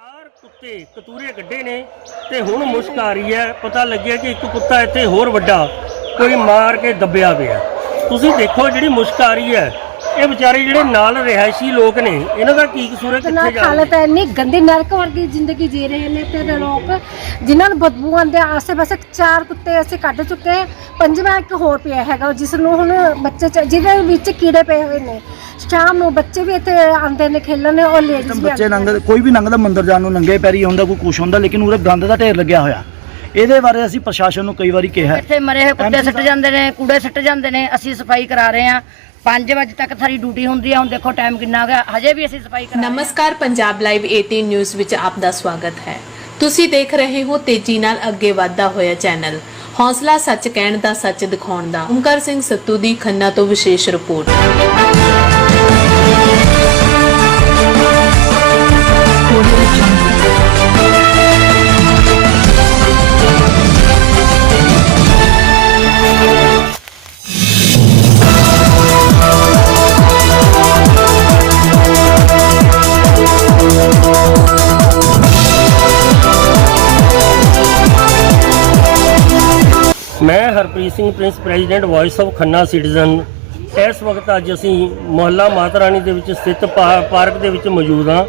ਚਾਰ ਕੁੱਤੇ ਕਤੂਰੇ ਕੱਢੇ ਨੇ ਤੇ ਹੁਣ ਮੁਸ਼ਕ ਆ ਰਹੀ ਹੈ। ਪਤਾ ਲੱਗਿਆ ਕਿ ਇੱਕ ਕੁੱਤਾ ਇੱਥੇ ਹੋਰ ਵੱਡਾ ਕੋਈ ਮਾਰ ਕੇ ਦੱਬਿਆ ਪਿਆ। ਤੁਸੀਂ ਦੇਖੋ ਜਿਹੜੀ ਮੁਸ਼ਕ ਆ ਰਹੀ ਹੈ ਇਹ ਵਿਚਾਰੇ ਜਿਹੜੇ ਨਾਲ ਰਿਹਾਇਸ਼ੀ ਲੋਕ ਨੇ ਇਹਨਾਂ ਦਾ ਕੀ ਕਸੂਰ ਹੈ ਕਿੱਥੇ ਜਾ ਹਾਲਤ ਹੈ ਇੰਨੀ ਗੰਦੀ ਨਰਕ ਵਰਗੀ ਜ਼ਿੰਦਗੀ ਜੀ ਰਹੇ ਨੇ ਤੇ ਲੋਕ ਜਿਨ੍ਹਾਂ ਨੂੰ ਬਦਬੂ ਆਉਂਦੇ ਆਸੇ-ਪਾਸੇ ਚਾਰ ਕੁੱਤੇ ਅਸੀਂ ਕੱਢ ਚੁੱਕੇ ਹਾਂ। ਪੰਜਵਾਂ ਇੱਕ ਹੋਰ ਪਿਆ ਹੈਗਾ ਜਿਸ ਨੂੰ ਹੁਣ ਬੱਚੇ ਜਿਹਦੇ ਵਿੱਚ ਕੀੜੇ ਪਏ ਹੋਏ ਨੇ ਸ਼ਾਮ ਨੂੰ ਬੱਚੇ ਵੀ ਇੱਥੇ ਆਉਂਦੇ ਨੇ ਖੇਲਣ ਔਰ ਲੇਡੀਜ਼ ਵੀ ਬੱਚੇ। ਨੰਗ ਕੋਈ ਵੀ ਲੰਘਦਾ ਮੰਦਰ ਜਾਣ ਨੂੰ ਨੰਗੇ ਪੈਰੀ ਹੁੰਦਾ ਕੋਈ ਕੁਛ ਹੁੰਦਾ ਲੇਕਿਨ ਉਹਦੇ ਗੰਦ ਦਾ ਢੇਰ ਲੱਗਿਆ ਹੋਇਆ ਇਹਦੇ ਬਾਰੇ ਅਸੀਂ ਪ੍ਰਸ਼ਾਸਨ ਨੂੰ ਕਈ ਵਾਰੀ ਕਿਹਾ। ਇੱਥੇ ਮਰੇ ਹੋਏ ਕੁੱਤੇ ਸਿੱਟ ਜਾਂਦੇ ਨੇ ਕੂੜੇ ਸਿੱਟ ਜਾਂਦੇ ਨੇ ਅਸੀਂ ਸਫ਼ਾਈ ਕਰਾ ਰਹੇ ਹਾਂ। 5 ਵਜੇ ਤੱਕ ਸਾਡੀ ਡਿਊਟੀ ਹੁੰਦੀ ਹੈ ਹੁਣ ਦੇਖੋ ਟਾਈਮ ਕਿੰਨਾ ਹੋ ਗਿਆ। ਹਜੇ ਵੀ ਅਸੀਂ ਸਫ਼ਾਈ ਕਰਾ ਨਮਸਕਾਰ ਪੰਜਾਬ ਲਾਈਵ 18 ਨਿਊਜ਼ ਵਿੱਚ ਆਪ ਦਾ ਸਵਾਗਤ ਹੈ। ਤੁਸੀਂ ਦੇਖ ਰਹੇ ਹੋ ਤੇਜ਼ੀ ਨਾਲ ਅੱਗੇ ਵਧਦਾ ਹੋਇਆ ਚੈਨਲ। ਹੌਸਲਾ ਸੱਚ ਕਹਿਣ ਦਾ ਸੱਚ ਦਿਖਾਉਣ ਦਾ। ਓਮਕਾਰ ਸਿੰਘ ਸੱਤੂ ਦੀ ਖੰਨਾ ਤੋਂ ਵਿਸ਼ੇਸ਼ ਰਿਪੋਰਟ। ਮੈਂ Harpreet Singh Prince president voice of Khanna citizen ਇਸ ਵਕਤ ਅੱਜ ਅਸੀਂ ਮੁਹੱਲਾ ਮਾਤਾ ਰਾਣੀ ਦੇ ਵਿੱਚ ਸਥਿਤ ਪਾ- ਪਾਰਕ ਦੇ ਵਿੱਚ ਮੌਜੂਦ ਹਾਂ।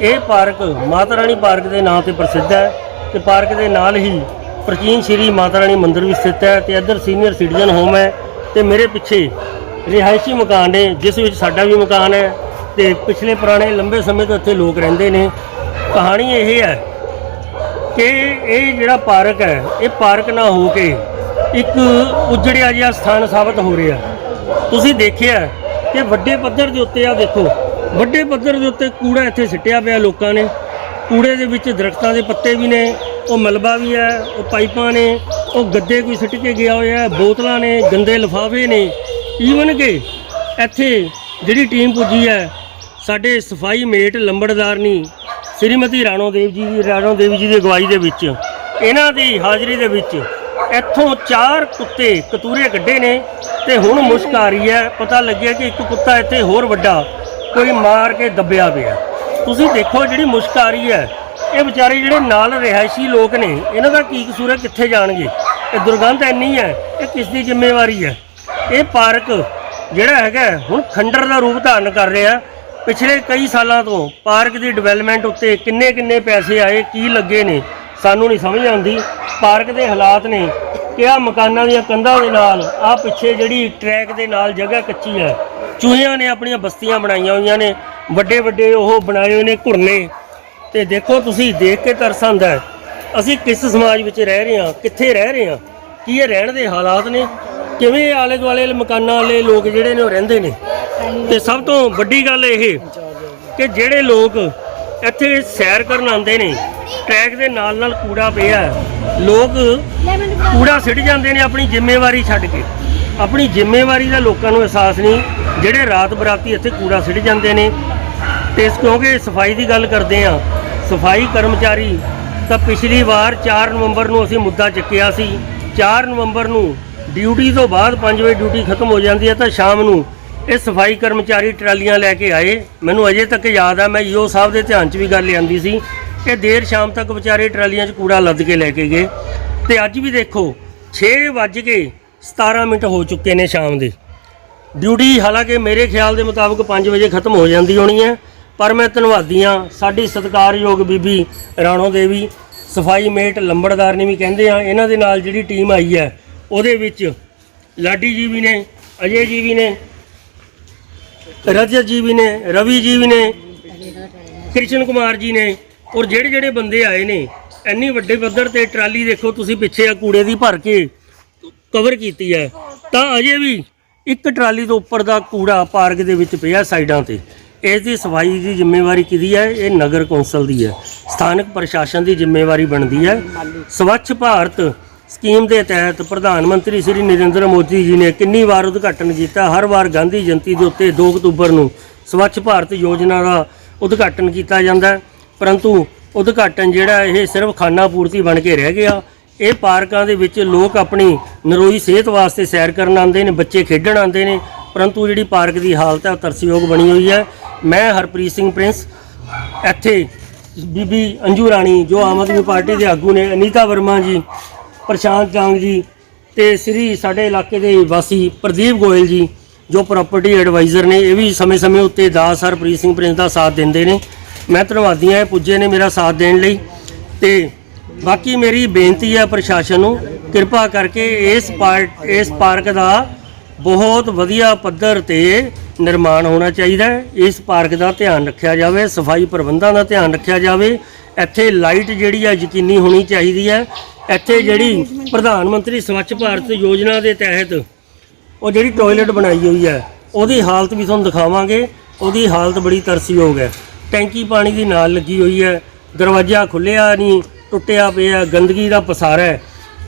ਇਹ ਪਾਰਕ ਮਾਤਾ ਰਾਣੀ ਪਾਰਕ ਦੇ ਨਾਂ ਤੇ ਪ੍ਰਸਿੱਧ ਹੈ ਤੇ ਪਾਰਕ ਦੇ ਨਾਲ ਹੀ ਪ੍ਰਾਚੀਨ ਸ਼੍ਰੀ ਮਾਤਾ ਰਾਣੀ ਮੰਦਿਰ ਵੀ ਸਥਿਤ ਹੈ ਤੇ ਇੱਧਰ ਸੀਨੀਅਰ ਸਿਟੀਜ਼ਨ ਹੋਮ ਹੈ ਤੇ ਮੇਰੇ ਪਿੱਛੇ ਰਿਹਾਇਸ਼ੀ ਮਕਾਨ ਨੇ, ਜਿਸ ਵਿੱਚ ਸਾਡਾ ਵੀ ਮਕਾਨ ਹੈ ਤੇ ਪਿਛਲੇ ਪੁਰਾਣੇ ਲੰਬੇ ਸਮੇਂ ਤੋਂ ਇੱਥੇ ਲੋਕ ਰਹਿੰਦੇ ਨੇ। ਕਹਾਣੀ ਇਹ ਹੈ ਕਿ ਇਹ ਜਿਹੜਾ ਪਾਰਕ ਹੈ, ਇਹ ਪਾਰਕ ਨਾ ਹੋ ਕੇ ਇੱਕ ਉਜੜਿਆ ਜਿਹਾ ਸਥਾਨ ਸਾਬਤ ਹੋ ਰਿਹਾ। ਤੁਸੀਂ ਦੇਖਿਆ ਕਿ ਵੱਡੇ ਪੱਧਰ ਦੇ ਉੱਤੇ ਆ ਦੇਖੋ, ਵੱਡੇ ਪੱਧਰ ਦੇ ਉੱਤੇ ਕੂੜਾ ਇੱਥੇ ਸਿੱਟਿਆ ਪਿਆ ਲੋਕਾਂ ਨੇ। ਕੂੜੇ ਦੇ ਵਿੱਚ ਦਰਖਤਾਂ ਦੇ ਪੱਤੇ ਵੀ ਨੇ, ਉਹ ਮਲਬਾ ਵੀ ਹੈ, ਉਹ ਪਾਈਪਾਂ ਨੇ, ਉਹ ਗੱਦੇ ਕੋਈ ਸਿੱਟ ਕੇ ਗਿਆ ਹੋਇਆ ਬੋਤਲਾਂ ਨੇ, ਗੰਦੇ ਲਿਫਾਫੇ ਨੇ। ਈਵਨ ਕਿ ਇੱਥੇ ਜਿਹੜੀ ਟੀਮ ਪੁੱਜੀ ਹੈ, ਸਾਡੇ ਸਫ਼ਾਈ ਮੇਟ ਲੰਬੜਦਾਰਨੀ ਸ੍ਰੀਮਤੀ ਰਾਣੋ ਦੇਵ ਜੀ ਦੀ ਰਾਣੋ ਦੇਵੀ ਜੀ ਦੀ ਅਗਵਾਈ ਦੇ ਵਿੱਚ, ਇਹਨਾਂ ਦੀ ਹਾਜ਼ਰੀ ਦੇ ਵਿੱਚ ਇੱਥੋਂ ਚਾਰ ਕੁੱਤੇ ਕਤੂਰੇ ਕੱਢੇ ਨੇ ਤੇ ਹੁਣ ਮੁਸ਼ਕ ਆ ਰਹੀ ਹੈ। ਪਤਾ ਲੱਗਿਆ ਕਿ ਇੱਕ ਕੁੱਤਾ ਇੱਥੇ ਹੋਰ ਵੱਡਾ ਕੋਈ ਮਾਰ ਕੇ ਦੱਬਿਆ ਪਿਆ। ਤੁਸੀਂ ਦੇਖੋ ਜਿਹੜੀ ਮੁਸ਼ਕ ਆ ਰਹੀ ਹੈ। ਇਹ ਵਿਚਾਰੇ ਜਿਹੜੇ ਨਾਲ ਰਿਹਾਇਸ਼ੀ ਲੋਕ ਨੇ, ਇਹਨਾਂ ਦਾ ਕੀ ਕਸੂਰ ਹੈ? ਕਿੱਥੇ ਜਾਣਗੇ? ਇਹ ਦੁਰਗੰਧ ਇੰਨੀ ਹੈ, ਇਹ ਕਿਸ ਦੀ ਜ਼ਿੰਮੇਵਾਰੀ ਹੈ? ਇਹ ਪਾਰਕ ਜਿਹੜਾ ਹੈਗਾ ਹੁਣ ਖੰਡਰ ਦਾ ਰੂਪ ਧਾਰਨ ਕਰ ਰਿਹਾ। ਪਿਛਲੇ ਕਈ ਸਾਲਾਂ ਤੋਂ ਪਾਰਕ ਦੀ ਡਿਵੈਲਪਮੈਂਟ ਉੱਤੇ ਕਿੰਨੇ ਕਿੰਨੇ ਪੈਸੇ ਆਏ, ਕੀ ਲੱਗੇ ਨੇ? ਸਾਨੂੰ ਨਹੀਂ ਸਮਝ ਆਉਂਦੀ। ਪਾਰਕ ਦੇ ਹਾਲਾਤ ਨੇ ਕਿ ਆ ਮਕਾਨਾਂ ਦੀਆਂ ਕੰਧਾਂ ਦੇ ਨਾਲ ਆ ਪਿੱਛੇ ਜਿਹੜੀ ਟਰੈਕ ਦੇ ਨਾਲ ਜਗ੍ਹਾ ਕੱਚੀ ਹੈ। ਚੂਹਿਆਂ ਨੇ ਆਪਣੀਆਂ ਬਸਤੀਆਂ ਬਣਾਈਆਂ ਹੋਈਆਂ ਨੇ। ਵੱਡੇ ਵੱਡੇ ਉਹ ਬਣਾਏ ਹੋਏ ਨੇ ਘੁਰਨੇ। ਤੇ ਦੇਖੋ ਤੁਸੀਂ, ਦੇਖ ਕੇ ਤਰਸ ਆਉਂਦਾ ਹੈ। ਅਸੀਂ ਕਿਸ ਸਮਾਜ ਵਿੱਚ ਰਹਿ ਰਹੇ ਹਾਂ, ਕਿੱਥੇ ਰਹਿ ਰਹੇ ਹਾਂ, ਕੀ ਇਹ ਰਹਿਣ ਦੇ ਹਾਲਾਤ ਨੇ? ਕਿਵੇਂ ਆਲੇ ਦੁਆਲੇ ਮਕਾਨਾਂ ਵਾਲੇ ਲੋਕ ਜਿਹੜੇ ਨੇ ਉਹ ਰਹਿੰਦੇ ਨੇ? ਤੇ ਸਭ ਤੋਂ ਵੱਡੀ ਗੱਲ ਇਹ ਕਿ ਜਿਹੜੇ ਲੋਕ ਇੱਥੇ ਸੈਰ ਕਰਨ ਆਉਂਦੇ ਨੇ ਟਰੈਕ ਦੇ ਨਾਲ ਨਾਲ ਕੂੜਾ ਪਿਆ ਹੈ। ਲੋਕ ਕੂੜਾ ਸਿੱਟ ਜਾਂਦੇ ਨੇ ਆਪਣੀ ਜ਼ਿੰਮੇਵਾਰੀ ਛੱਡ ਕੇ। ਆਪਣੀ ਜ਼ਿੰਮੇਵਾਰੀ ਦਾ ਲੋਕਾਂ ਨੂੰ ਅਹਿਸਾਸ ਨਹੀਂ, ਜਿਹੜੇ ਰਾਤ ਬਰਾਤੀ ਇੱਥੇ ਕੂੜਾ ਸਿੱਟ ਜਾਂਦੇ ਨੇ। ਤੇ ਇਸ ਕਿਉਂਕਿ ਸਫ਼ਾਈ ਦੀ ਗੱਲ ਕਰਦੇ ਆ ਸਫ਼ਾਈ ਕਰਮਚਾਰੀ ਤਾਂ ਪਿਛਲੀ ਵਾਰ 4 ਨਵੰਬਰ ਨੂੰ ਅਸੀਂ ਮੁੱਦਾ ਚੱਕਿਆ ਸੀ। 4 ਨਵੰਬਰ ਨੂੰ ਡਿਊਟੀ ਤੋਂ ਬਾਅਦ 5 ਵਜੇ ਡਿਊਟੀ ਖਤਮ ਹੋ ਜਾਂਦੀ ਹੈ ਤਾਂ ਸ਼ਾਮ ਨੂੰ ਇਹ ਸਫ਼ਾਈ ਕਰਮਚਾਰੀ ਟਰਾਲੀਆਂ ਲੈ ਕੇ ਆਏ। ਮੈਨੂੰ ਅਜੇ ਤੱਕ ਯਾਦ ਆ, ਮੈਂ ਈਓ ਸਾਹਿਬ ਦੇ ਧਿਆਨ 'ਚ ਵੀ ਗੱਲ ਲਿਆਂਦੀ ਸੀ। ਕਿ ਦੇਰ ਸ਼ਾਮ ਤੱਕ ਵਿਚਾਰੇ ਟਰਾਲੀਆਂ 'ਚ ਕੂੜਾ ਲੱਦ ਕੇ ਲੈ ਕੇ ਗਏ। ਤੇ ਅੱਜ ਵੀ ਦੇਖੋ 6 ਵੱਜ ਕੇ 17 ਮਿੰਟ ਹੋ ਚੁੱਕੇ ਨੇ ਸ਼ਾਮ ਦੇ। ਡਿਊਟੀ ਹਾਲਾਂਕਿ ਮੇਰੇ ਖਿਆਲ ਦੇ ਮੁਤਾਬਕ 5 ਵਜੇ ਖਤਮ ਹੋ ਜਾਂਦੀ ਹੋਣੀ ਹੈ, ਪਰ ਮੈਂ ਧੰਨਵਾਦੀ ਹਾਂ। ਸਾਡੀ ਸਤਿਕਾਰਯੋਗ ਬੀਬੀ ਰਾਣੋ ਦੇਵੀ, ਸਫ਼ਾਈ ਮੇਟ ਲੰਬੜਦਾਰ ਨੇ ਵੀ ਕਹਿੰਦੇ ਆ, ਇਹਨਾਂ ਦੇ ਨਾਲ ਜਿਹੜੀ ਟੀਮ ਆਈ ਹੈ, ਉਹਦੇ ਵਿੱਚ ਲਾਡੀ ਜੀ ਵੀ ਨੇ, ਅਜੇ ਜੀ ਵੀ ਨੇ, ਰਜਤ ਜੀ ਵੀ ਨੇ, ਰਵੀ ਜੀ ਵੀ ਨੇ, ਕ੍ਰਿਸ਼ਨ ਕੁਮਾਰ ਜੀ ਨੇ ਔਰ ਜਿਹੜੇ ਜਿਹੜੇ ਬੰਦੇ ਆਏ ਨੇ, ਇੰਨੀ ਵੱਡੇ ਪੱਧਰ ਤੇ ਟਰਾਲੀ ਦੇਖੋ ਤੁਸੀਂ ਪਿੱਛੇ ਆ ਕੂੜੇ ਦੀ ਭਰ ਕੇ ਕਵਰ ਕੀਤੀ ਹੈ, ਤਾਂ ਅਜੇ ਵੀ ਇੱਕ ਟਰਾਲੀ ਤੋਂ ਉੱਪਰ ਦਾ ਕੂੜਾ ਪਾਰਕ ਦੇ ਵਿੱਚ ਪਿਆ ਸਾਈਡਾਂ ਤੇ। ਇਸ ਦੀ ਸਫ਼ਾਈ ਦੀ ਜ਼ਿੰਮੇਵਾਰੀ ਕਿਹਦੀ ਹੈ? ਇਹ ਨਗਰ ਕੌਂਸਲ ਦੀ ਹੈ। ਸਥਾਨਕ ਪ੍ਰਸ਼ਾਸਨ ਦੀ ਜ਼ਿੰਮੇਵਾਰੀ ਬਣਦੀ ਹੈ। ਸਵੱਛ ਭਾਰਤ ਸਕੀਮ ਦੇ ਤਹਿਤ ਪ੍ਰਧਾਨ ਮੰਤਰੀ ਸ੍ਰੀ ਨਰਿੰਦਰ ਮੋਦੀ ਜੀ ਨੇ ਕਿੰਨੀ ਵਾਰ ਉਦਘਾਟਨ ਕੀਤਾ? ਹਰ ਵਾਰ ਗਾਂਧੀ ਜਯੰਤੀ ਦੇ ਉੱਤੇ 2 ਅਕਤੂਬਰ ਨੂੰ ਸਵੱਛ ਭਾਰਤ ਯੋਜਨਾ ਦਾ ਉਦਘਾਟਨ ਕੀਤਾ ਜਾਂਦਾ ਹੈ। ਪਰੰਤੂ ਉਦਘਾਟਨ ਜਿਹੜਾ ਇਹ ਸਿਰਫ ਖਾਨਾ ਪੂਰਤੀ ਬਣ ਕੇ ਰਹਿ ਗਿਆ, ਇਹ ਪਾਰਕਾਂ ਦੇ ਵਿੱਚ ਲੋਕ ਆਪਣੀ ਨਰੋਈ ਸਿਹਤ ਵਾਸਤੇ ਸੈਰ ਕਰਨ ਆਉਂਦੇ ਨੇ, ਬੱਚੇ ਖੇਡਣ ਆਉਂਦੇ ਨੇ, ਪਰੰਤੂ ਜਿਹੜੀ ਪਾਰਕ ਦੀ ਹਾਲਤ ਹੈ ਉਹ ਤਰਸਯੋਗ ਬਣੀ ਹੋਈ ਹੈ। ਮੈਂ ਹਰਪ੍ਰੀਤ ਸਿੰਘ ਪ੍ਰਿੰਸ, ਇੱਥੇ ਬੀਬੀ ਅੰਜੂ ਰਾਣੀ, ਜੋ ਆਮ ਆਦਮੀ ਪਾਰਟੀ ਦੇ ਆਗੂ ਨੇ, ਅਨੀਤਾ ਵਰਮਾ ਜੀ, ਪ੍ਰਸ਼ਾਂਤ ਜਾਂਗ ਜੀ ਤੇ ਸ੍ਰੀ ਸਾਡੇ ਇਲਾਕੇ ਦੇ ਵਾਸੀ ਪ੍ਰਦੀਪ ਗੋਇਲ ਜੀ, ਜੋ ਪ੍ਰਾਪਰਟੀ ਐਡਵਾਈਜ਼ਰ ਨੇ, ਇਹ ਵੀ ਸਮੇਂ-ਸਮੇਂ ਉੱਤੇ ਦਾਸ ਹਰਪ੍ਰੀਤ ਸਿੰਘ ਪ੍ਰਿੰਸ ਦਾ ਸਾਥ ਦਿੰਦੇ ਨੇ। ਮੈਂ ਧੰਨਵਾਦੀ ਹਾਂ, ਇਹ ਪੁੱਜੇ ਨੇ ਮੇਰਾ ਸਾਥ ਦੇਣ ਲਈ। ਤੇ ਬਾਕੀ ਮੇਰੀ ਬੇਨਤੀ ਹੈ ਪ੍ਰਸ਼ਾਸਨ ਨੂੰ, ਕਿਰਪਾ ਕਰਕੇ ਇਸ ਪਾਰਕ ਇਸ ਪਾਰਕ ਦਾ ਬਹੁਤ ਵਧੀਆ ਪੱਧਰ ਤੇ ਨਿਰਮਾਣ ਹੋਣਾ ਚਾਹੀਦਾ ਹੈ। ਇਸ ਪਾਰਕ ਦਾ ਧਿਆਨ ਰੱਖਿਆ ਜਾਵੇ, ਸਫ਼ਾਈ ਪ੍ਰਬੰਧਾਂ ਦਾ ਧਿਆਨ ਰੱਖਿਆ ਜਾਵੇ। ਇੱਥੇ ਲਾਈਟ ਜਿਹੜੀ ਆ ਯਕੀਨੀ ਹੋਣੀ ਚਾਹੀਦੀ ਹੈ। ਇੱਥੇ ਜਿਹੜੀ ਪ੍ਰਧਾਨ ਮੰਤਰੀ ਸਵੱਛ ਭਾਰਤ ਯੋਜਨਾ ਦੇ ਤਹਿਤ ਉਹ ਜਿਹੜੀ ਟਾਇਲਟ ਬਣਾਈ ਹੋਈ ਹੈ, ਉਹਦੀ ਹਾਲਤ ਵੀ ਤੁਹਾਨੂੰ ਦਿਖਾਵਾਂਗੇ। ਉਹਦੀ ਹਾਲਤ ਬੜੀ ਤਰਸਯੋਗ ਹੈ। ਟੈਂਕੀ ਪਾਣੀ ਦੀ ਨਾਲ ਲੱਗੀ ਹੋਈ ਹੈ। ਦਰਵਾਜ਼ਾ ਖੁੱਲਿਆ ਨਹੀਂ ਟੁੱਟਿਆ ਪਿਆ ਗੰਦਗੀ ਦਾ ਪਸਾਰਾ ਹੈ।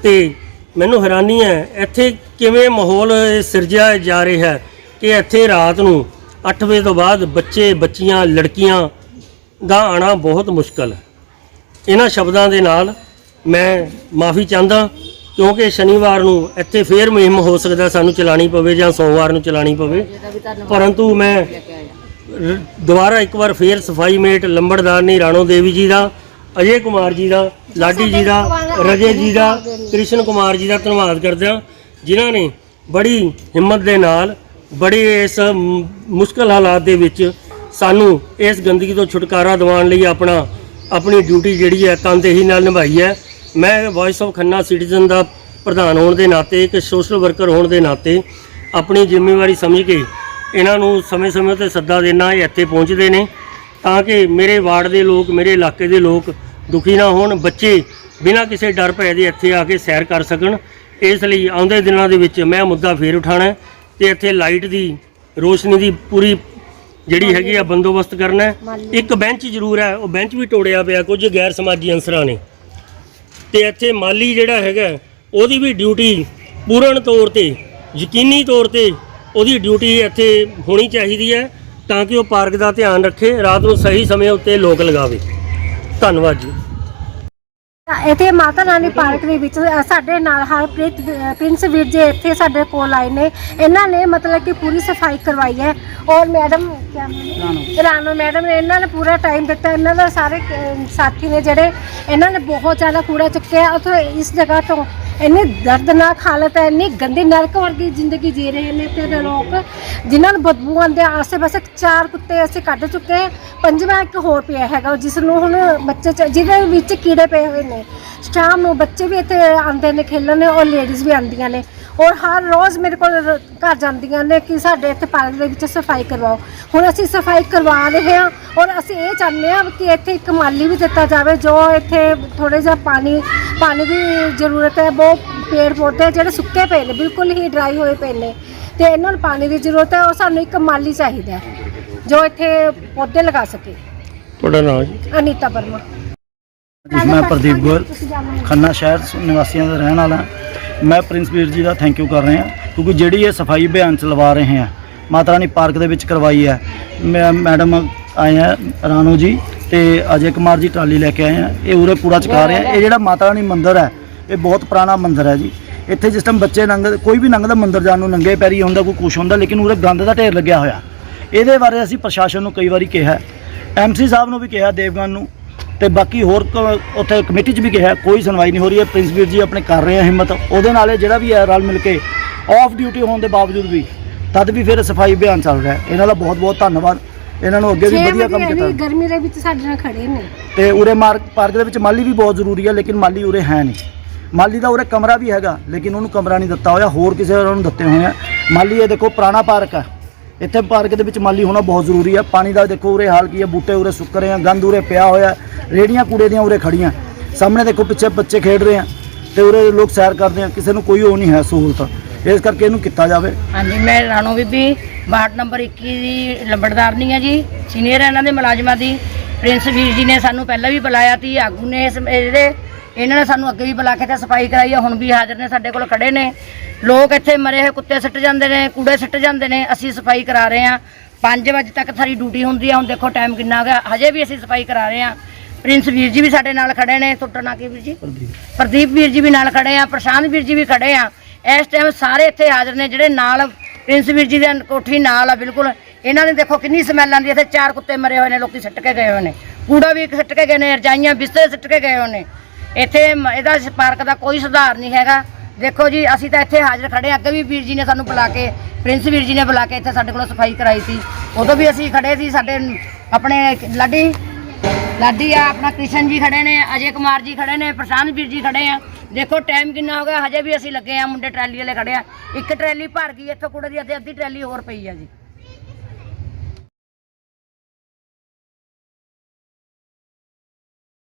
ਤੇ ਮੈਨੂੰ ਹੈਰਾਨੀ ਹੈ ਇੱਥੇ ਕਿਵੇਂ ਮਾਹੌਲ ਸਿਰਜਿਆ ਜਾ ਰਿਹਾ ਹੈ ਕਿ ਇੱਥੇ ਰਾਤ ਨੂੰ 8 ਵਜੇ ਤੋਂ ਬਾਅਦ ਬੱਚੇ ਬੱਚੀਆਂ ਲੜਕੀਆਂ ਦਾ ਆਣਾ ਬਹੁਤ ਮੁਸ਼ਕਲ ਹੈ। ਇਹਨਾਂ ਸ਼ਬਦਾਂ ਦੇ ਨਾਲ ਮੈਂ ਮਾਫੀ ਚਾਹੁੰਦਾ ਕਿਉਂਕਿ ਸ਼ਨੀਵਾਰ ਨੂੰ ਇੱਥੇ ਫੇਰ ਮੁਹਿੰਮ ਹੋ ਸਕਦਾ ਸਾਨੂੰ ਚਲਾਣੀ ਪਵੇ ਜਾਂ ਸੋਮਵਾਰ ਨੂੰ ਚਲਾਣੀ ਪਵੇ। ਪਰੰਤੂ ਮੈਂ ਦੁਬਾਰਾ ਇੱਕ ਵਾਰ ਫੇਰ ਸਫ਼ਾਈ ਮੇਟ ਲੰਬੜਦਾਰਨੀ ਰਾਣੋ ਦੇਵੀ ਜੀ ਦਾ, ਅਜੇ ਕੁਮਾਰ ਜੀ ਦਾ, ਲਾਡੀ ਜੀ ਦਾ, ਰਜੇ ਜੀ ਦਾ, ਕ੍ਰਿਸ਼ਨ ਕੁਮਾਰ ਜੀ ਦਾ ਧੰਨਵਾਦ ਕਰਦਾ ਜਿਨ੍ਹਾਂ ਨੇ ਬੜੀ ਹਿੰਮਤ ਦੇ ਨਾਲ, ਬੜੇ ਇਸ ਮੁਸ਼ਕਲ ਹਾਲਾਤ ਦੇ ਵਿੱਚ ਸਾਨੂੰ ਇਸ ਗੰਦਗੀ ਤੋਂ ਛੁਟਕਾਰਾ ਦਿਵਾਉਣ ਲਈ ਆਪਣਾ, ਆਪਣੀ ਡਿਊਟੀ ਜਿਹੜੀ ਹੈ ਤਨਦੇਹੀ ਨਾਲ ਨਿਭਾਈ ਹੈ। ਮੈਂ ਵਾਇਸ ਆਫ ਖੰਨਾ ਸਿਟੀਜ਼ਨ ਦਾ ਪ੍ਰਧਾਨ ਹੋਣ ਦੇ ਨਾਤੇ, ਇੱਕ ਸੋਸ਼ਲ ਵਰਕਰ ਹੋਣ ਦੇ ਨਾਤੇ, ਆਪਣੀ ਜ਼ਿੰਮੇਵਾਰੀ ਸਮਝ ਕੇ ਇਹਨਾਂ ਨੂੰ ਸਮੇਂ-ਸਮੇਂ ਤੇ ਸੱਦਾ ਦੇਣਾ ਇਹ ਇੱਥੇ ਪਹੁੰਚਦੇ ਨੇ ਤਾਂ ਕਿ ਮੇਰੇ ਵਾਰਡ ਦੇ ਲੋਕ ਮੇਰੇ ਇਲਾਕੇ ਦੇ ਲੋਕ ਦੁਖੀ ਨਾ ਹੋਣ ਬੱਚੇ ਬਿਨਾਂ ਕਿਸੇ ਡਰ ਭੈ ਦੇ ਇੱਥੇ ਆ ਕੇ ਸੈਰ ਕਰ ਸਕਣ। ਇਸ ਲਈ ਆਉਂਦੇ ਦਿਨਾਂ ਦੇ ਵਿੱਚ ਮੈਂ ਮੁੱਦਾ ਫੇਰ ਉਠਾਣਾ ਤੇ ਇੱਥੇ ਲਾਈਟ ਦੀ ਰੋਸ਼ਨੀ ਦੀ ਪੂਰੀ ਜਿਹੜੀ ਹੈਗੀ ਆ ਬੰਦੋਬਸਤ ਕਰਨਾ। ਇੱਕ ਬੈਂਚ ਜ਼ਰੂਰ ਹੈ ਉਹ ਬੈਂਚ ਵੀ ਤੋੜਿਆ ਪਿਆ ਕੁਝ ਗੈਰ ਸਮਾਜੀ ਅੰਸਰਾਂ ਨੇ। ਤੇ ਇੱਥੇ ਮਾਲੀ ਜਿਹੜਾ ਹੈਗਾ ਉਹਦੀ ਵੀ ਡਿਊਟੀ ਪੂਰਨ ਤੌਰ ਤੇ ਯਕੀਨੀ ਤੌਰ ਤੇ ਉਹਦੀ ਡਿਊਟੀ ਇੱਥੇ ਹੋਣੀ ਚਾਹੀਦੀ ਹੈ ਤਾਂ ਕਿ ਉਹ ਪਾਰਕ ਦਾ ਧਿਆਨ ਰੱਖੇ ਰਾਤ ਨੂੰ ਸਹੀ ਸਮੇਂ ਉੱਤੇ ਲੋਕ ਲਗਾਵੇ। ਧੰਨਵਾਦ ਜੀ। ਇੱਥੇ ਮਾਤਾ ਰਾਣੀ ਪਾਰਕ ਦੇ ਵਿੱਚ ਸਾਡੇ ਨਾਲ ਹਰਪ੍ਰੀਤ ਪ੍ਰਿੰਸ ਵੀਰ ਜੀ ਇੱਥੇ ਸਾਡੇ ਕੋਲ ਆਏ ਨੇ। ਇਹਨਾਂ ਨੇ ਮਤਲਬ ਕਿ ਪੂਰੀ ਸਫ਼ਾਈ ਕਰਵਾਈ ਹੈ। ਔਰ ਮੈਡਮ ਹੈ? ਰਾਣੋ। ਮੈਡਮ ਨੇ ਇਹਨਾਂ ਨੇ ਪੂਰਾ ਟਾਈਮ ਦਿੱਤਾ। ਇਹਨਾਂ ਦਾ ਸਾਰੇ ਸਾਥੀ ਨੇ ਜਿਹੜੇ ਇਹਨਾਂ ਨੇ ਬਹੁਤ ਜ਼ਿਆਦਾ ਕੂੜਾ ਚੁੱਕਿਆ। ਉੱਥੇ ਇਸ ਜਗ੍ਹਾ ਤੋਂ ਇੰਨੀ ਦਰਦਨਾਕ ਹਾਲਤ ਹੈ, ਇੰਨੀ ਗੰਦੀ ਨਰਕ ਵਰਗੀ ਜ਼ਿੰਦਗੀ ਜੀ ਰਹੇ ਨੇ ਤੇ ਦੇ ਲੋਕ, ਜਿਨ੍ਹਾਂ ਨੂੰ ਬਦਬੂ ਆਉਂਦੇ ਆਸੇ-ਪਾਸੇ ਚਾਰ ਕੁੱਤੇ ਅਸੀਂ ਕੱਢ ਚੁੱਕੇ ਹਾਂ। ਪੰਜਵਾਂ ਇੱਕ ਹੋਰ ਪਿਆ ਹੈਗਾ ਜਿਸ ਨੂੰ ਹੁਣ ਬੱਚੇ ਚ- ਜਿਹਦੇ ਵਿੱਚ ਕੀੜੇ ਪਏ ਹੋਏ ਨੇ ਸ਼ਾਮ ਨੂੰ ਬੱਚੇ ਵੀ ਇੱਥੇ ਆਉਂਦੇ ਨੇ ਖੇਲਣ ਔਰ ਲੇਡੀਜ਼ ਵੀ ਆਉਂਦੀਆਂ ਨੇ ਔਰ ਹਰ ਰੋਜ਼ ਮੇਰੇ ਕੋਲ ਰ- ਘਰ ਜਾਂਦੀਆਂ ਨੇ ਕਿ ਸਾਡੇ ਇੱਥੇ ਪਾਰਕ ਦੇ ਵਿੱਚ ਸਫ਼ਾਈ ਕਰਵਾਓ। ਹੁਣ ਅਸੀਂ ਸਫ਼ਾਈ ਕਰਵਾ ਰਹੇ ਹਾਂ ਔਰ ਅਸੀਂ ਇਹ ਚਾਹੁੰਦੇ ਹਾਂ ਕਿ ਇੱਥੇ ਇੱਕ ਮਾਲੀ ਵੀ ਦਿੱਤਾ ਜਾਵੇ ਜੋ ਇੱਥੇ ਥੋੜੇ ਜਿਹਾ ਪਾਣੀ ਪਾਣੀ ਦੀ ਜ਼ਰੂਰਤ ਹੈ ਬਹੁਤ ਪੇੜ ਪੌਦੇ ਜਿਹੜੇ ਸੁੱਕੇ ਪਏ ਨੇ ਬਿਲਕੁਲ ਹੀ ਡਰਾਈ ਹੋਏ ਪਏ ਨੇ। ਤੇ ਇਹਨਾਂ ਨੂੰ ਪਾਣੀ ਦੀ ਜ਼ਰੂਰਤ ਹੈ ਔਰ ਸਾਨੂੰ ਇੱਕ ਮਾਲੀ ਚਾਹੀਦਾ ਹੈ ਜੋ ਇੱਥੇ ਪੌਦੇ ਲਗਾ ਸਕੇ। ਤੁਹਾਡਾ ਨਾਮ ਜੀ? ਅਨੀਤਾ ਵਰਮਾ। ਜੀ ਮੈਂ ਪ੍ਰਦੀਪ ਗੋਇਲ ਖੰਨਾ ਸ਼ਹਿਰ ਨਿਵਾਸੀਆਂ ਦਾ ਰਹਿਣ ਵਾਲਾ। ਮੈਂ ਪ੍ਰਿੰਸ ਵੀਰ ਜੀ ਦਾ ਥੈਂਕ ਯੂ ਕਰ ਰਿਹਾ, ਕਿਉਂਕਿ ਜਿਹੜੀ ਇਹ ਸਫ਼ਾਈ ਅਭਿਆਨ ਚਲਵਾ ਰਹੇ ਆ, ਮਾਤਾ ਰਾਣੀ ਪਾਰਕ ਦੇ ਵਿੱਚ ਕਰਵਾਈ ਹੈ। ਮੈਂ ਮੈਡਮ ਆਏ ਆ, ਰਾਣੋ ਜੀ ਤੇ ਅਜੇ ਕੁਮਾਰ ਜੀ ਟਰਾਲੀ ਲੈ ਕੇ ਆਏ ਆ, ਇਹ ਉਰੇ ਪੂਰਾ ਚਕਾ ਰਹੇ ਆ। ਇਹ ਜਿਹੜਾ ਮਾਤਾ ਰਾਣੀ ਮੰਦਿਰ ਹੈ, ਇਹ ਬਹੁਤ ਪੁਰਾਣਾ ਮੰਦਿਰ ਹੈ ਜੀ। ਇੱਥੇ ਜਿਸ ਟਾਈਮ ਬੱਚੇ ਲੰਘ ਕੋਈ ਵੀ ਲੰਘਦਾ ਮੰਦਿਰ ਜਾਣ ਨੂੰ ਨੰਗੇ ਪੈਰੀ ਹੁੰਦਾ, ਕੋਈ ਕੁਛ ਹੁੰਦਾ, ਲੇਕਿਨ ਉਰੇ ਗੰਦ ਦਾ ਢੇਰ ਲੱਗਿਆ ਹੋਇਆ। ਇਹਦੇ ਬਾਰੇ ਅਸੀਂ ਪ੍ਰਸ਼ਾਸਨ ਨੂੰ ਕਈ ਵਾਰੀ ਕਿਹਾ ਐਮਸੀ ਸਾਹਿਬ ਨੂੰ ਵੀ ਕਿਹਾ, ਦੇਵਗਨ ਨੂੰ ਤੇ ਬਾਕੀ ਹੋਰ ਕ- ਉੱਥੇ ਕਮੇਟੀ 'ਚ ਵੀ ਕਿਹਾ ਕੋਈ ਸੁਣਵਾਈ ਨਹੀਂ ਹੋ ਰਹੀ ਹੈ। ਪ੍ਰਿੰਸ ਵੀਰ ਜੀ ਆਪਣੇ ਕਰ ਰਹੇ ਆ ਹਿੰਮਤ। ਉਹਦੇ ਨਾਲ ਇਹ ਜਿਹੜਾ ਵੀ ਹੈ ਰਲ ਮਿਲ ਕੇ ਆਫ ਡਿਊਟੀ ਹੋਣ ਦੇ ਬਾਵਜੂਦ ਵੀ ਤਦ ਵੀ ਫਿਰ ਸਫ਼ਾਈ ਅਭਿਆਨ ਚੱਲ ਰਿਹਾ ਹੈ। ਇਹਨਾਂ ਦਾ ਬਹੁਤ ਬਹੁਤ ਧੰਨਵਾਦ। ਇਹਨਾਂ ਨੂੰ ਅੱਗੇ ਵੀ ਛੇ ਵਧੀਆ ਕੰਮ ਕੀਤਾ। ਵੀ ਗਰਮੀ ਦੇ ਵਿੱਚ ਸਾਡੇ ਨਾਲ ਖੜੇ ਨੇ। ਤੇ ਉਰੇ ਮਾਰਕ ਪਾਰਕ ਦੇ ਵਿੱਚ ਮਾਲੀ ਵੀ ਬਹੁਤ ਜ਼ਰੂਰੀ ਹੈ ਲੇਕਿਨ ਮਾਲੀ ਉਰੇ ਹੈ ਨਹੀਂ। ਮਾਲੀ ਦਾ ਉਰੇ ਕਮਰਾ ਵੀ ਹੈਗਾ ਲੇਕਿਨ ਉਹਨੂੰ ਕਮਰਾ ਨਹੀਂ ਦਿੱਤਾ ਹੋਇਆ। ਹੋਰ ਕਿਸੇ ਨੂੰ ਦਿੱਤੇ ਹੋਏ ਆ। ਮਾਲੀ ਇਹ ਦੇਖੋ ਪੁਰਾਣਾ ਪਾਰਕ ਹੈ। ਇੱਥੇ ਪਾਰਕ ਦੇ ਵਿੱਚ ਮਾਲੀ ਹੋਣਾ ਬਹੁਤ ਜ਼ਰੂਰੀ ਹੈ। ਪਾਣੀ ਦਾ ਦੇਖੋ ਉਰੇ ਹਾਲ ਕੀ ਹੈ, ਬੂਟੇ ਉਰੇ ਸੁੱਕ ਰਹੇ ਆ, ਗੰਦ ਉਰੇ ਪਿਆ ਹੋਇਆ ਰੇੜੀਆਂ ਕੂੜੇ ਦੀਆਂ ਉਰੇ ਖੜੀਆਂ ਸਾਹਮਣੇ ਦੇਖੋ ਪਿੱਛੇ ਬੱਚੇ ਖੇਡ ਰਹੇ ਆ ਤੇ ਉਰੇ ਲੋਕ ਸੈਰ ਕਰਦੇ ਆ, ਕਿਸੇ ਨੂੰ ਕੋਈ ਉਹ ਨਹੀਂ ਹੈ ਸਹੂਲਤ। ਇਸ ਕਰਕੇ ਇਹਨੂੰ ਕੀਤਾ ਜਾਵੇ। ਹਾਂਜੀ, ਮੈਂ ਰਾਣੋ ਬੀਬੀ, ਵਾਰਡ ਨੰਬਰ 21 ਦੀ ਲੰਬੜਦਾਰਨੀ ਹੈ ਜੀ, ਸੀਨੀਅਰ ਇਹਨਾਂ ਦੇ ਮੁਲਾਜ਼ਮਾਂ ਦੀ। ਪ੍ਰਿੰਸ ਵੀਰ ਜੀ ਨੇ ਸਾਨੂੰ ਪਹਿਲਾਂ ਵੀ ਬੁਲਾਇਆ ਸੀ ਆਗੂ ਨੇ ਇਸ ਇਹ ਇਹਨਾਂ ਨੇ ਸਾਨੂੰ ਅੱਗੇ ਵੀ ਬੁਲਾ ਕੇ ਤੇ ਸਫ਼ਾਈ ਕਰਾਈ ਹੈ ਹੁਣ ਵੀ ਹਾਜ਼ਰ ਨੇ ਸਾਡੇ ਕੋਲ ਖੜੇ ਨੇ। ਲੋਕ ਇੱਥੇ ਮਰੇ ਹੋਏ ਕੁੱਤੇ ਸਿੱਟ ਜਾਂਦੇ ਨੇ ਕੂੜੇ ਸਿੱਟ ਜਾਂਦੇ ਨੇ ਅਸੀਂ ਸਫ਼ਾਈ ਕਰਾ ਰਹੇ ਹਾਂ 5 ਵਜੇ ਤੱਕ ਸਾਡੀ ਡਿਊਟੀ ਹੁੰਦੀ ਹੈ ਹੁਣ ਦੇਖੋ ਟਾਈਮ ਕਿੰਨਾ ਹੋ ਗਿਆ। ਹਜੇ ਵੀ ਅਸੀਂ ਸਫ਼ਾਈ ਕਰਾ ਰਹੇ ਹਾਂ ਪ੍ਰਿੰਸ ਵੀਰ ਜੀ ਵੀ ਸਾਡੇ ਨਾਲ ਖੜੇ ਨੇ ਨਾਂ ਕੀ ਵੀਰ ਜੀ? ਪ੍ਰਦੀਪ। ਵੀਰ ਜੀ ਵੀ ਨਾਲ ਖੜੇ ਆ ਪ੍ਰਸ਼ਾਂਤ ਵੀਰ ਜੀ ਵੀ ਖੜੇ ਆ। ਇਸ ਟਾਈਮ ਸਾਰੇ ਇੱਥੇ ਹਾਜ਼ਰ ਨੇ ਜਿਹੜੇ ਨਾਲ ਪ੍ਰਿੰਸ ਵੀਰ ਜੀ ਦੇ ਕੋਠੀ ਨਾਲ ਆ ਬਿਲਕੁਲ। ਇਹਨਾਂ ਨੇ ਦੇਖੋ ਕਿੰਨੀ ਸਮੈਲ ਆਉਂਦੀ ਇੱਥੇ ਚਾਰ ਕੁੱਤੇ ਮਰੇ ਹੋਏ ਨੇ ਲੋਕੀ ਸੱਟ ਕੇ ਗਏ ਹੋਏ ਨੇ। ਕੂੜਾ ਵੀ ਸਿੱਟ ਕੇ ਗਏ ਨੇ ਰਜਾਈਆਂ ਬਿਸਤਰੇ ਸਿੱਟ ਕੇ ਗਏ ਉਹਨੇ ਇੱਥੇ ਮ- ਇਹਦਾ ਇਸ ਪਾਰਕ ਦਾ ਕੋਈ ਸੁਧਾਰ ਨਹੀਂ ਹੈਗਾ। ਦੇਖੋ ਜੀ, ਅਸੀਂ ਤਾਂ ਇੱਥੇ ਹਾਜ਼ਰ ਖੜੇ ਹਾਂ। ਅੱਗੇ ਵੀ ਵੀਰ ਜੀ ਨੇ ਸਾਨੂੰ ਬੁਲਾ ਕੇ, ਪ੍ਰਿੰਸ ਵੀਰ ਜੀ ਨੇ ਬੁਲਾ ਕੇ ਇੱਥੇ ਸਾਡੇ ਕੋਲੋਂ ਸਫ਼ਾਈ ਕਰਾਈ ਸੀ। ਉਦੋਂ ਵੀ ਅਸੀਂ ਖੜੇ ਸੀ, ਸਾਡੇ ਆਪਣੇ ਲਾਡੀ ਲਾਡੀ ਆ, ਆਪਣਾ ਕ੍ਰਿਸ਼ਨ ਜੀ ਖੜੇ ਨੇ, ਅਜੇ ਕੁਮਾਰ ਜੀ ਖੜੇ ਨੇ, ਪ੍ਰਸ਼ਾਂਤ ਵੀਰ ਜੀ ਖੜੇ ਆ। ਦੇਖੋ ਟਾਈਮ ਕਿੰਨਾ ਹੋ ਗਿਆ। ਹਜੇ ਵੀ ਅਸੀਂ ਲੱਗੇ ਆ, ਮੁੰਡੇ ਟਰਾਲੀ ਵਾਲੇ ਖੜੇ ਆ। ਇੱਕ ਟਰਾਲੀ ਭਰ ਗਈ, ਇੱਥੋਂ ਕੁੜੇ ਦੀ ਅੱਧੀ ਅੱਧੀ ਟਰਾਲੀ ਹੋਰ ਪਈ ਆ ਜੀ।